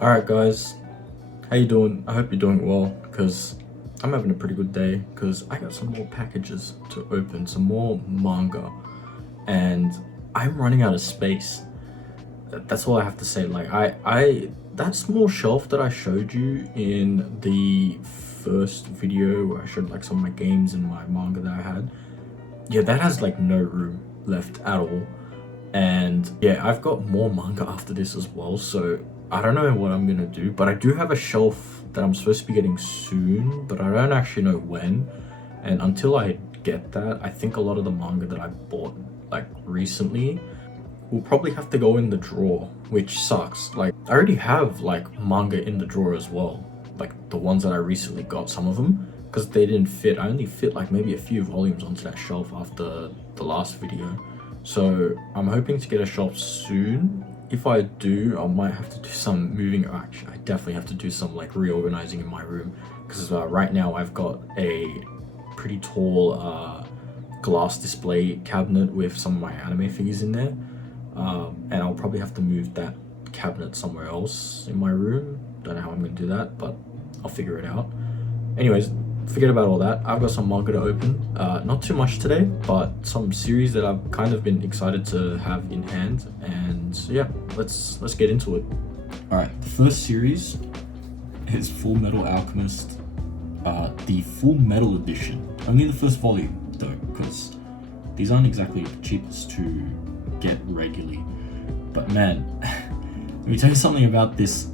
Alright guys, how you doing? I hope you're doing well, because I'm having a pretty good day, because I got some more packages to open, some more manga, and I'm running out of space. That's all I have to say. Like, that small shelf that I showed you in the first video where I showed like some of my games and my manga that I had, yeah, that has like no room left at all. And yeah, I've got more manga after this as well, so I don't know what I'm gonna do, but I do have a shelf that I'm supposed to be getting soon, but I don't actually know when. And until I get that, I think a lot of the manga that I bought like recently will probably have to go in the drawer, which sucks. Like, I already have like manga in the drawer as well, like the ones that I recently got, some of them, because they didn't fit. I only fit like maybe a few volumes onto that shelf after the last video. So I'm hoping to get a shelf soon. If I do, I might have to do some moving. Actually, I definitely have to do some like reorganizing in my room, because right now I've got a pretty tall glass display cabinet with some of my anime figures in there, and I'll probably have to move that cabinet somewhere else in my room. Don't know how I'm gonna do that, but I'll figure it out. Anyways, forget about all that. I've got some manga to open. Not too much today, but some series that I've kind of been excited to have in hand. And yeah, let's get into it. All right, the first series is Full Metal Alchemist, the Full Metal Edition. Only the first volume though, because these aren't exactly the cheapest to get regularly. But man, let me tell you something about this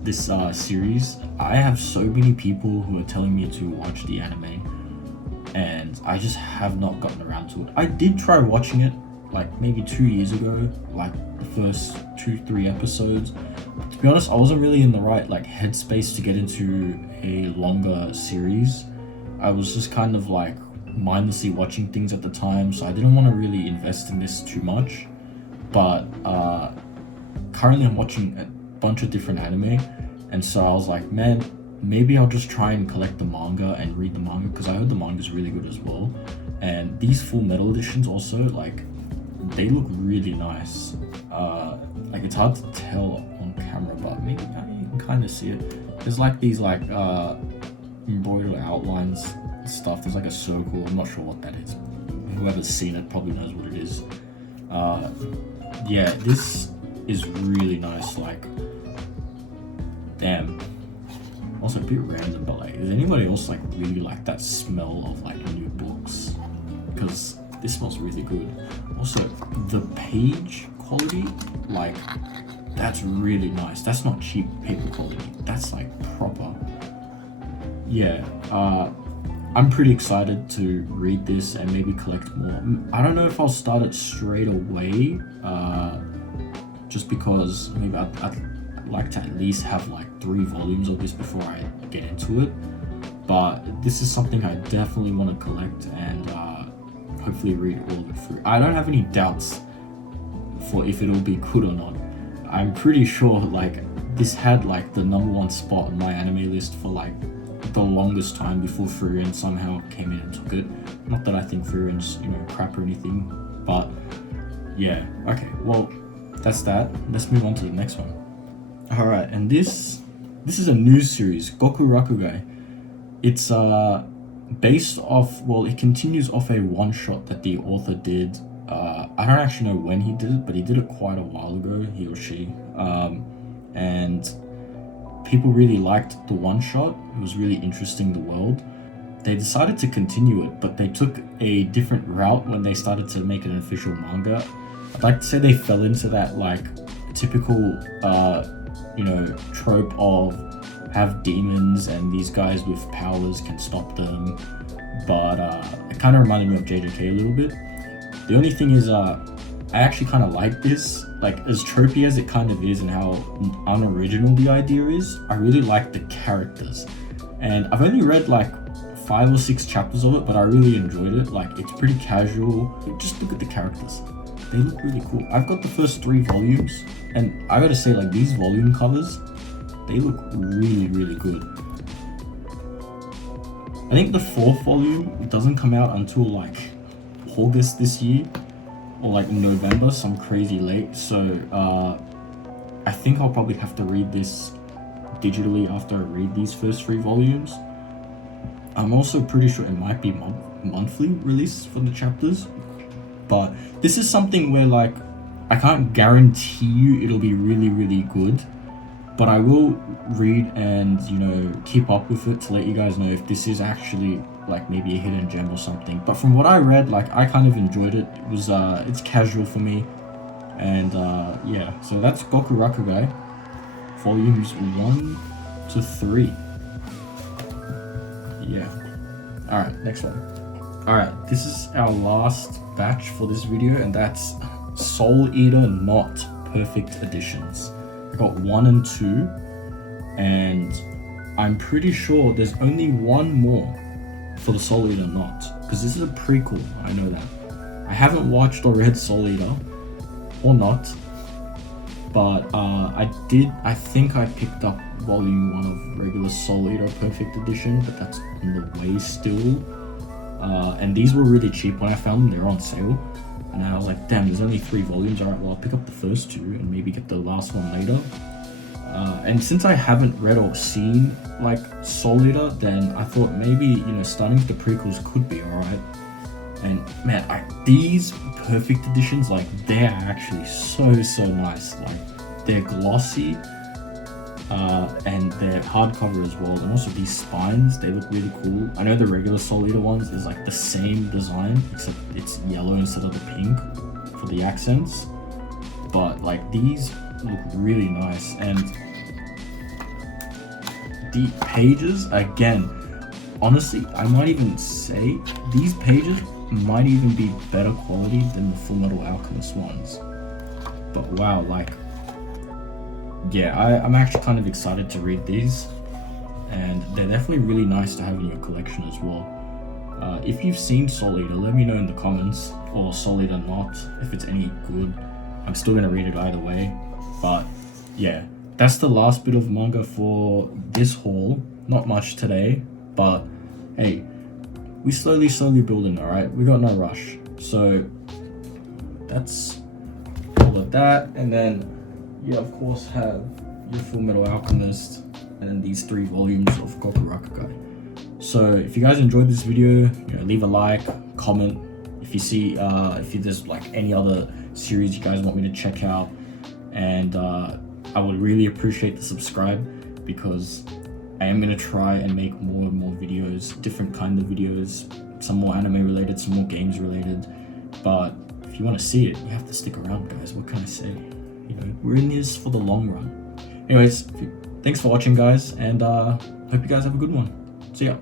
series. I have so many people who are telling me to watch the anime, and I just have not gotten around to it. I did try watching it like maybe 2 years ago, like the first 2-3 episodes. But to be honest, I wasn't really in the right like headspace to get into a longer series. I was just kind of like mindlessly watching things at the time, so I didn't want to really invest in this too much. But currently I'm watching a bunch of different anime, and so I was like, man, maybe I'll just try and collect the manga and read the manga, because I heard the manga is really good as well. And these Full Metal editions also, like, they look really nice. Like, it's hard to tell on camera, but maybe you can kind of see it. There's like these like embroidered outlines stuff. There's like a circle. I'm not sure what that is. Whoever's seen it probably knows what it is. Yeah, this is really nice. Like, damn. Also a bit random, but like, does anybody else like really like that smell of like new books? Because this smells really good. Also, the page quality, like, that's really nice. That's not cheap paper quality. That's like proper. Yeah, I'm pretty excited to read this and maybe collect more. I don't know if I'll start it straight away, just because maybe I'd like to at least have like 3 volumes of this before I get into it. But this is something I definitely want to collect and hopefully read all of it through. I don't have any doubts for if it'll be good or not. I'm pretty sure like this had like the #1 spot on my anime list for like the longest time before Frieren somehow came in and took it. Not that I think Frieren's, crap or anything, but yeah. Okay, well, that's that. Let's move on to the next one. Alright, and this is a new series, Goku Rakugai. It's based off, well, it continues off a one-shot that the author did. I don't actually know when he did it, but he did it quite a while ago, he or she. And people really liked the one-shot. It was really interesting, the world. They decided to continue it, but they took a different route when they started to make an official manga. I'd like to say they fell into that like typical trope of have demons and these guys with powers can stop them, but it kind of reminded me of JJK a little bit. The only thing is I actually kind of like this, like as tropey as it kind of is and how unoriginal the idea is. I really like the characters, and I've only read like 5 or 6 chapters of it, but I really enjoyed it. Like, it's pretty casual. Just look at the characters, they look really cool. I've got the first 3 volumes, and I gotta say, like, these volume covers, they look really, really good. I think the 4th volume doesn't come out until like August this year, or like November, some crazy late. So I think I'll probably have to read this digitally after I read these first 3 volumes. I'm also pretty sure it might be monthly release for the chapters, but this is something where like I can't guarantee you it'll be really, really good, but I will read and, you know, keep up with it to let you guys know if this is actually like maybe a hidden gem or something. But from what I read, like I kind of enjoyed it. It was it's casual for me, and yeah. So that's Goku Rakugai, volumes 1 to 3. Yeah. All right, next one. All right, this is our last batch for this video, and that's Soul Eater Not Perfect Editions. I got 1 and 2, and I'm pretty sure there's only one more for the Soul Eater Not, because this is a prequel. I know that. I haven't watched or read Soul Eater or Not, but I think I picked up volume 1 of regular Soul Eater Perfect Edition, but that's on the way still. And these were really cheap when I found them. They were on sale, and I was like, damn, there's only 3 volumes. All right, well, I'll pick up the first 2 and maybe get the last one later. And since I haven't read or seen like Soul Eater, then I thought maybe, you know, starting with the prequels could be alright. And man, these perfect editions, like, they're actually so nice. Like, they're glossy, and they're hardcover as well. And also these spines, they look really cool. I know the regular Soul Eater ones is like the same design, except it's yellow instead of the pink for the accents. But like, these look really nice, and the pages, again, honestly, I might even say these pages might even be better quality than the Full Metal Alchemist ones. But wow, like, yeah, I'm actually kind of excited to read these, and they're definitely really nice to have in your collection as well. If you've seen Soul Eater, let me know in the comments, or Soul Eater Not, if it's any good. I'm still gonna read it either way. But yeah, that's the last bit of manga for this haul. Not much today, but hey, we slowly building, alright? We got no rush. So that's all of that, and then you of course have your Full Metal Alchemist, and then these 3 volumes of Goku Rakugai. So if you guys enjoyed this video, you know, leave a like, comment. If you see, if there's like any other series you guys want me to check out, and I would really appreciate the subscribe, because I am gonna try and make more and more videos, different kind of videos, some more anime related, some more games related. But if you want to see it, you have to stick around, guys. What can I say? You know, we're in this for the long run. Anyways, thanks for watching, guys, and hope you guys have a good one. See ya.